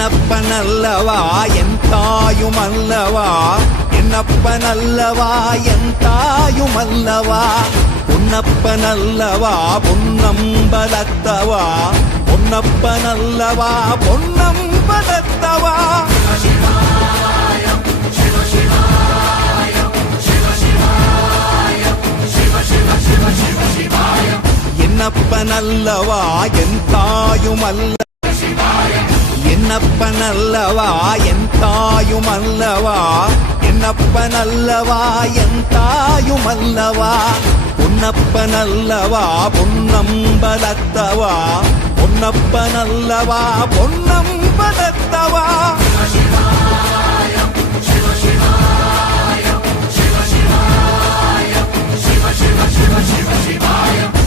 என்னப்பனல்லவா N தாயுமல்லவா, என்னப்பனல்லவா N தாயுமல்லவா, பொன்னப்பனல்லவா பொன்னம்பலத்தவா, பொன்னப்பனல்லவா பொன்னம்பலத்தவா. என்னப்பனல்லவா N தாயுமல்ல, என்னப்பனல்லவா N தாயுமல்லவா, என்னப்பனல்லவா N தாயுமல்லவா, பொன்னப்பனல்லவா பொன்னம்பலத்தவா, பொன்னப்பனல்லவா பொன்னம்பலத்தவா. Shiva, Shiva, Shiva, Shiva, Shiva, Shiva, Shiva.